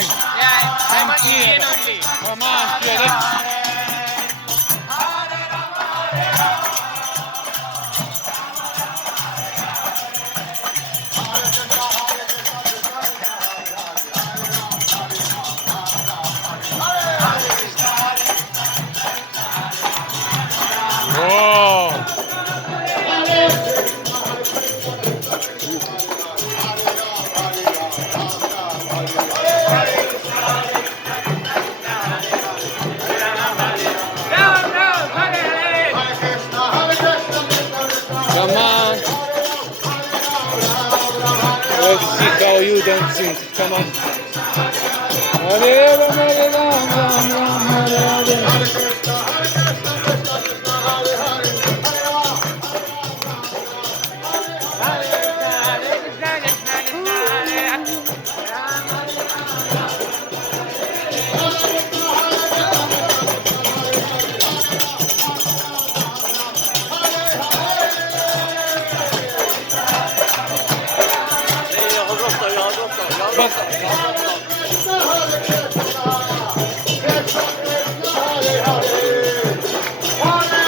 time. Yeah, I'm Come an here. Indian only. Come on, kid. Whoa. Come on. Let's see how you dancing. Come on. Hare Ram, Hare Ram, Ram Ram, Hare Hare. Bak.